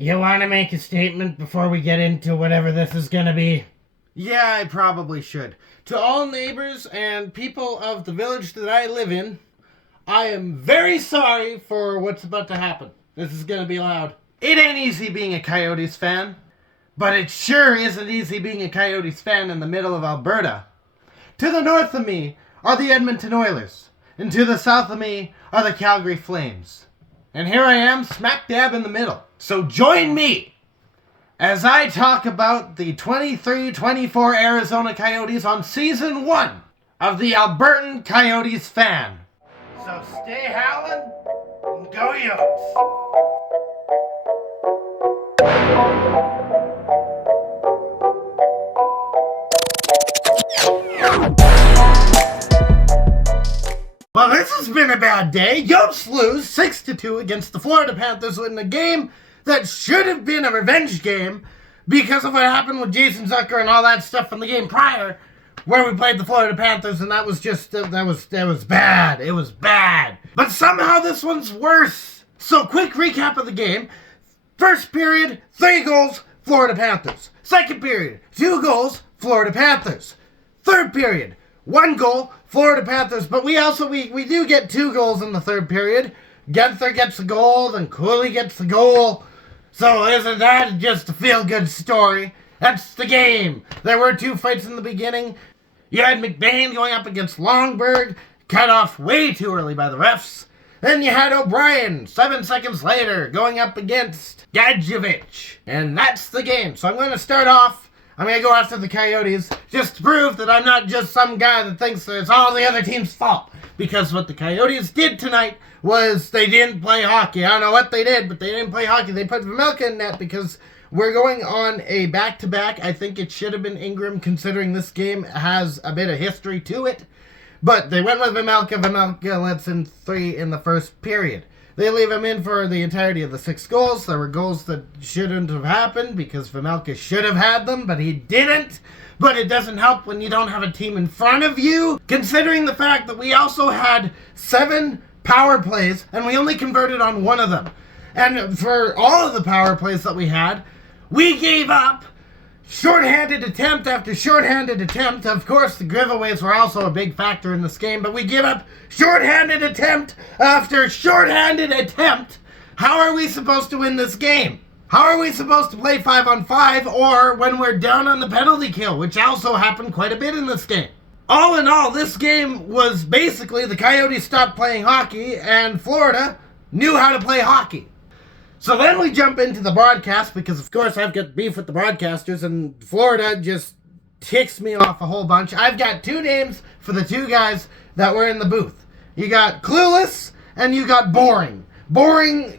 You want to make a statement before we get into whatever this is going to be? Yeah, I probably should. To all neighbors and people of the village that I live in, I am very sorry for what's about to happen. This is going to be loud. It ain't easy being a Coyotes fan, but it sure isn't easy being a Coyotes fan in the middle of Alberta. To the north of me are the Edmonton Oilers, and to the south of me are the Calgary Flames. And here I am, smack dab in the middle. So join me as I talk about the 23-24 Arizona Coyotes on Season 1 of the Albertan Coyotes Fan. So stay howling and go Yotes! Well, this has been a bad day. Yotes lose 6-2 against the Florida Panthers in a game that should have been a revenge game because of what happened with Jason Zucker and all that stuff from the game prior where we played the Florida Panthers, and that was just, that was bad. It was bad. But somehow this one's worse. So quick recap of the game. First period, 3 goals, Florida Panthers. Second period, 2 goals, Florida Panthers. Third period, 1 goal, Florida Panthers, but we do get 2 goals in the third period. Guenther gets the goal, then Cooley gets the goal. So isn't that just a feel-good story? That's the game. There were 2 fights in the beginning. You had McBain going up against Longberg, cut off way too early by the refs. Then you had O'Brien, 7 seconds later, going up against Gadjevich. And that's the game. So I'm going to start off. I'm going to go after the Coyotes just to prove that I'm not just some guy that thinks that it's all the other team's fault. Because what the Coyotes did tonight was they didn't play hockey. I don't know what they did, but they didn't play hockey. They put Vejmelka in net because we're going on a back-to-back. I think it should have been Ingram considering this game has a bit of history to it. But they went with Vejmelka. Vejmelka lets in 3 in the first period. They leave him in for the entirety of the 6 goals. There were goals that shouldn't have happened because Vejmelka should have had them, but he didn't. But it doesn't help when you don't have a team in front of you, considering the fact that we also had 7 power plays, and we only converted on 1 of them. And for all of the power plays that we had, we gave up shorthanded attempt after shorthanded attempt. Of course, the giveaways were also a big factor in this game, but we give up shorthanded attempt after shorthanded attempt. How are we supposed to win this game? How are we supposed to play 5-on-5 or when we're down on the penalty kill, which also happened quite a bit in this game? All in all, this game was basically the Coyotes stopped playing hockey and Florida knew how to play hockey. So then we jump into the broadcast because, of course, I've got beef with the broadcasters and Florida just ticks me off a whole bunch. I've got 2 names for the 2 guys that were in the booth. You got Clueless and you got Boring. Boring,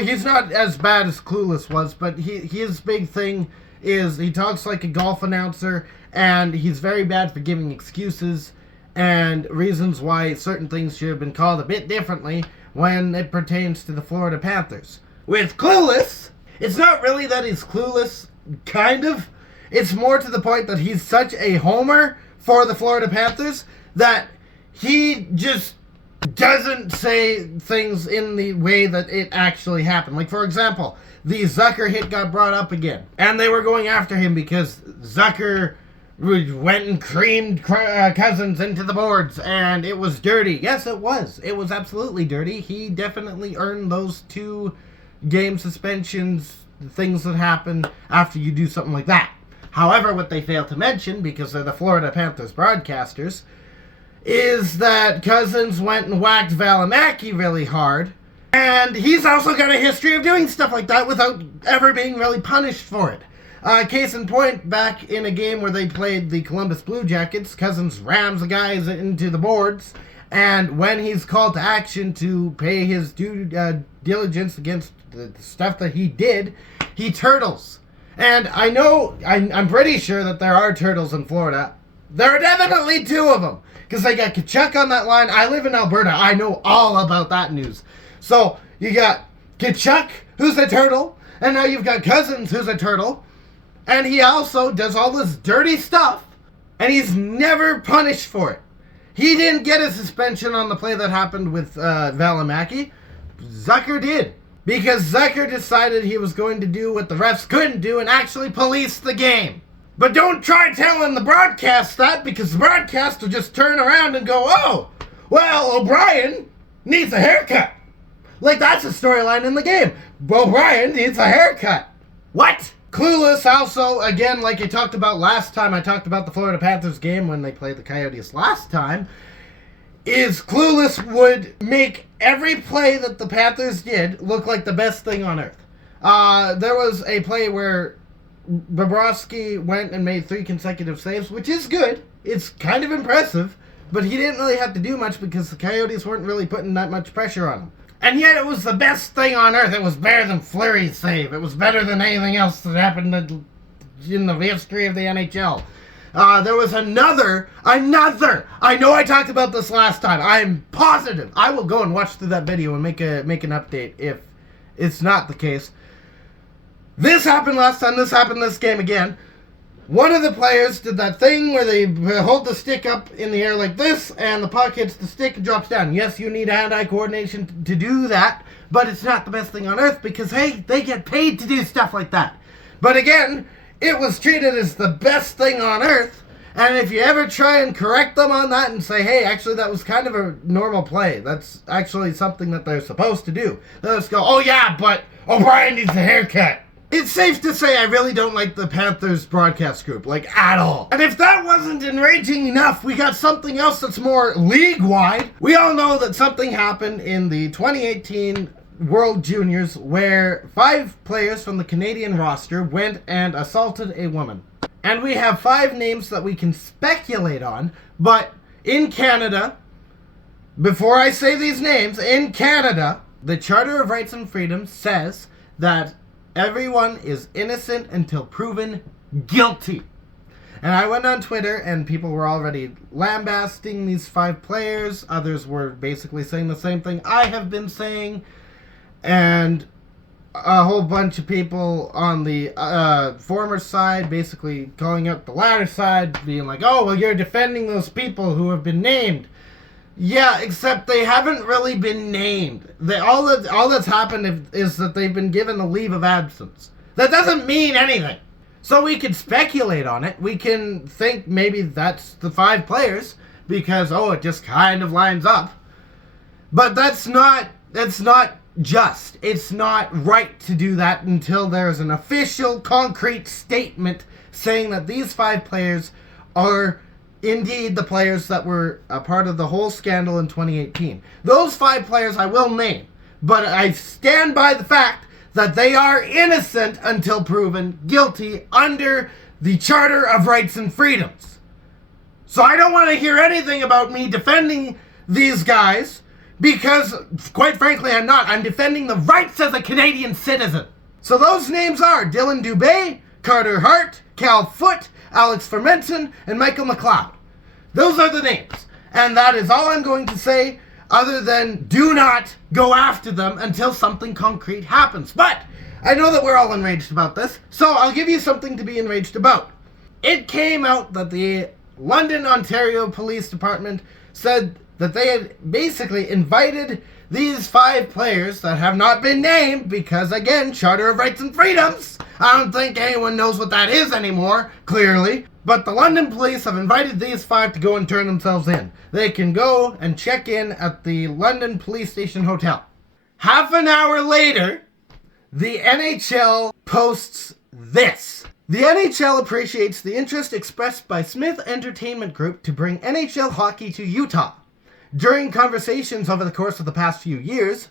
he's not as bad as Clueless was, but his big thing is he talks like a golf announcer and he's very bad for giving excuses and reasons why certain things should have been called a bit differently when it pertains to the Florida Panthers. With Clueless, it's not really that he's clueless, kind of. It's more to the point that he's such a homer for the Florida Panthers that he just doesn't say things in the way that it actually happened. Like, for example, the Zucker hit got brought up again, and they were going after him because Zucker went and creamed Cousins into the boards, and it was dirty. Yes, it was. It was absolutely dirty. He definitely earned those 2 game suspensions, things that happen after you do something like that. However, what they fail to mention, because they're the Florida Panthers broadcasters, is that Cousins went and whacked Valimaki really hard, and he's also got a history of doing stuff like that without ever being really punished for it. Case in point, back in a game where they played the Columbus Blue Jackets, Cousins rams the guys into the boards, and when he's called to action to pay his due diligence against the stuff that he did, he turtles. And I'm pretty sure that there are turtles in Florida. There are definitely 2 of them, because they got Kachuk on that line. I live in Alberta. I know all about that news. So you got Kachuk, who's a turtle, and now you've got Cousins, who's a turtle. And he also does all this dirty stuff, and he's never punished for it. He didn't get a suspension on the play that happened with Valimaki. Zucker did. because Zucker decided he was going to do what the refs couldn't do and actually police the game. But don't try telling the broadcast that, because the broadcast will just turn around and go, oh, well, O'Brien needs a haircut. Like, that's a storyline in the game. O'Brien needs a haircut. What? Clueless also, again, like I talked about last time, I talked about the Florida Panthers game when they played the Coyotes last time, is Clueless would make every play that the Panthers did look like the best thing on earth. There was a play where Bobrovsky went and made 3 consecutive saves, which is good. It's kind of impressive, but he didn't really have to do much because the Coyotes weren't really putting that much pressure on him. And yet it was the best thing on earth. It was better than Fleury's save. It was better than anything else that happened in the history of the NHL. There was another. I know I talked about this last time. I'm positive. I will go and watch through that video and make an update if it's not the case. This happened last time. This happened this game again. One of the players did that thing where they hold the stick up in the air like this, and the puck hits the stick and drops down. Yes, you need hand-eye coordination to do that, but it's not the best thing on earth because, hey, they get paid to do stuff like that. But again, it was treated as the best thing on earth, and if you ever try and correct them on that and say, hey, actually that was kind of a normal play, that's actually something that they're supposed to do, they'll just go, oh yeah, but O'Brien needs a haircut. It's safe to say I really don't like the Panthers broadcast group, like, at all. And if that wasn't enraging enough, we got something else that's more league-wide. We all know that something happened in the 2018 World Juniors where 5 players from the Canadian roster went and assaulted a woman. And we have 5 names that we can speculate on, but in Canada, before I say these names, in Canada, the Charter of Rights and Freedoms says that everyone is innocent until proven guilty. And I went on Twitter and people were already lambasting these 5 players. Others were basically saying the same thing I have been saying. And a whole bunch of people on the former side basically calling out the latter side, being like, oh, well, you're defending those people who have been named. Yeah, except they haven't really been named. All that's happened is that they've been given a leave of absence. That doesn't mean anything. So we can speculate on it. We can think maybe that's the 5 players because, oh, it just kind of lines up. But that's not just. It's not right to do that until there's an official, concrete statement saying that these 5 players are indeed the players that were a part of the whole scandal in 2018. Those 5 players I will name, but I stand by the fact that they are innocent until proven guilty under the Charter of Rights and Freedoms. So I don't want to hear anything about me defending these guys because, quite frankly, I'm not. I'm defending the rights as a Canadian citizen. So those names are Dylan Dubé, Carter Hart, Cal Foote, Alex Fermenton, and Michael McLeod. Those are the names. And that is all I'm going to say, other than do not go after them until something concrete happens. But I know that we're all enraged about this, so I'll give you something to be enraged about. It came out that the London, Ontario Police Department said that they had basically invited these 5 players that have not been named because, again, Charter of Rights and Freedoms. I don't think anyone knows what that is anymore, clearly. But the London police have invited these 5 to go and turn themselves in. They can go and check in at the London Police Station Hotel. Half an hour later, the NHL posts this. The NHL appreciates the interest expressed by Smith Entertainment Group to bring NHL hockey to Utah. During conversations over the course of the past few years,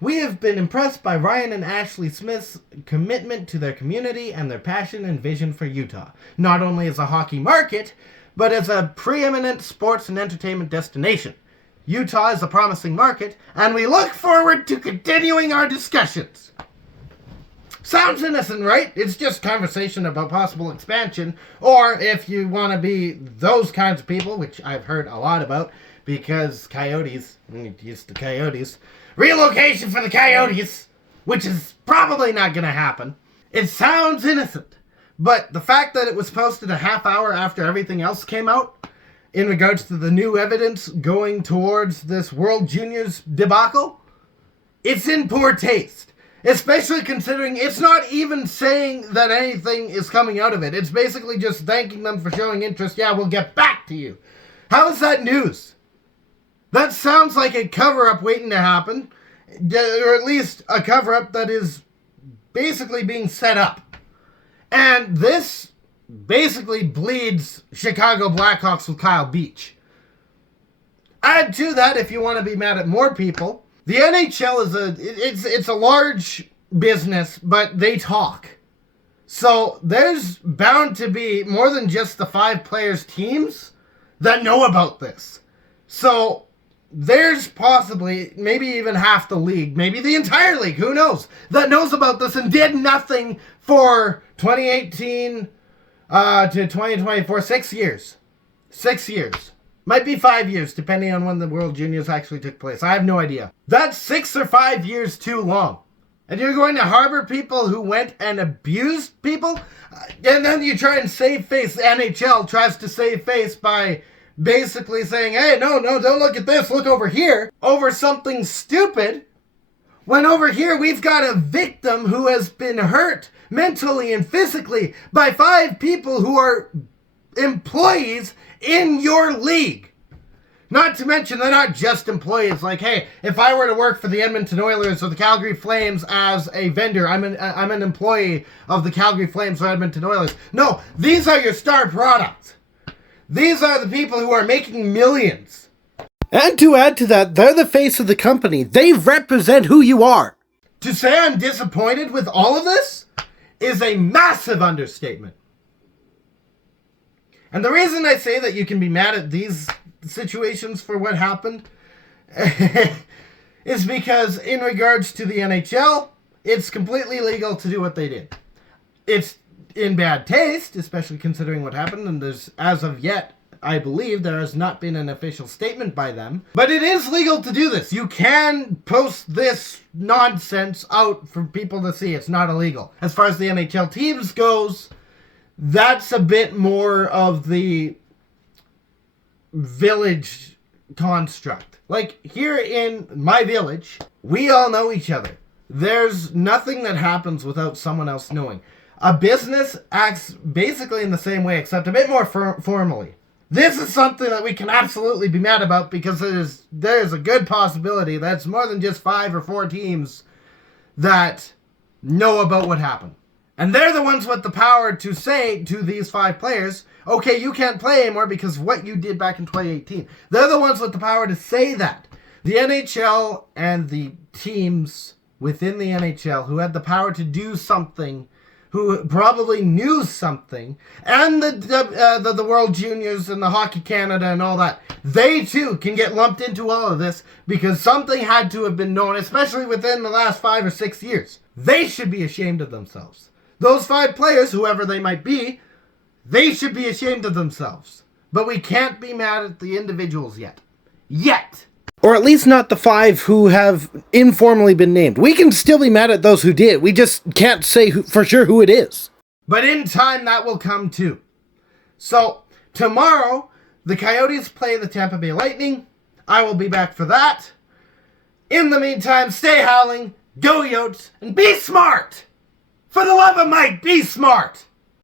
we have been impressed by Ryan and Ashley Smith's commitment to their community and their passion and vision for Utah, not only as a hockey market, but as a preeminent sports and entertainment destination. Utah is a promising market, and we look forward to continuing our discussions. Sounds innocent, right? It's just conversation about possible expansion, or if you want to be those kinds of people, which I've heard a lot about, because Coyotes, used to Coyotes, relocation for the Coyotes, which is probably not going to happen. It sounds innocent, but the fact that it was posted a half hour after everything else came out, in regards to the new evidence going towards this World Juniors debacle, It's in poor taste. Especially considering it's not even saying that anything is coming out of it. It's basically just thanking them for showing interest. Yeah, we'll get back to you. How is that news? That sounds like a cover-up waiting to happen. Or at least a cover-up that is basically being set up. And this basically bleeds Chicago Blackhawks with Kyle Beach. Add to that, if you want to be mad at more people, the NHL is a large business, but they talk. So there's bound to be more than just the 5 players teams that know about this. So there's possibly maybe even half the league, maybe the entire league, who knows, that knows about this and did nothing for 2018 to 2024, 6 years. 6 years. Might be 5 years, depending on when the World Juniors actually took place. I have no idea. That's 6 or 5 years too long. And you're going to harbor people who went and abused people? And then you try and save face. The NHL tries to save face by basically saying, hey, no, don't look at this. Look over here. Over something stupid. When over here we've got a victim who has been hurt mentally and physically by 5 people who are employees in your league. Not to mention, they're not just employees. Like, hey, if I were to work for the Edmonton Oilers or the Calgary Flames as a vendor, I'm an employee of the Calgary Flames or Edmonton Oilers. No, these are your star products. These are the people who are making millions. And to add to that, they're the face of the company. They represent who you are. To say I'm disappointed with all of this is a massive understatement. And the reason I say that you can be mad at these situations for what happened is because in regards to the NHL, it's completely legal to do what they did. It's in bad taste, especially considering what happened, and there's, as of yet, I believe there has not been an official statement by them. But it is legal to do this. You can post this nonsense out for people to see. It's not illegal. As far as the NHL teams goes, that's a bit more of the village construct. Like, here in my village, we all know each other. There's nothing that happens without someone else knowing. A business acts basically in the same way, except a bit more formally. This is something that we can absolutely be mad about because there is a good possibility that it's more than just 5 or 4 teams that know about what happened. And they're the ones with the power to say to these 5 players, okay, you can't play anymore because of what you did back in 2018. They're the ones with the power to say that. The NHL and the teams within the NHL who had the power to do something, who probably knew something, and the World Juniors and the Hockey Canada and all that, they too can get lumped into all of this because something had to have been known, especially within the last 5 or 6 years. They should be ashamed of themselves. Those 5 players, whoever they might be, they should be ashamed of themselves. But we can't be mad at the individuals yet. Yet! Or at least not the 5 who have informally been named. We can still be mad at those who did. We just can't say for sure who it is. But in time, that will come too. So, tomorrow, the Coyotes play the Tampa Bay Lightning. I will be back for that. In the meantime, stay howling, go Yotes, and be smart! For the love of Mike, be smart!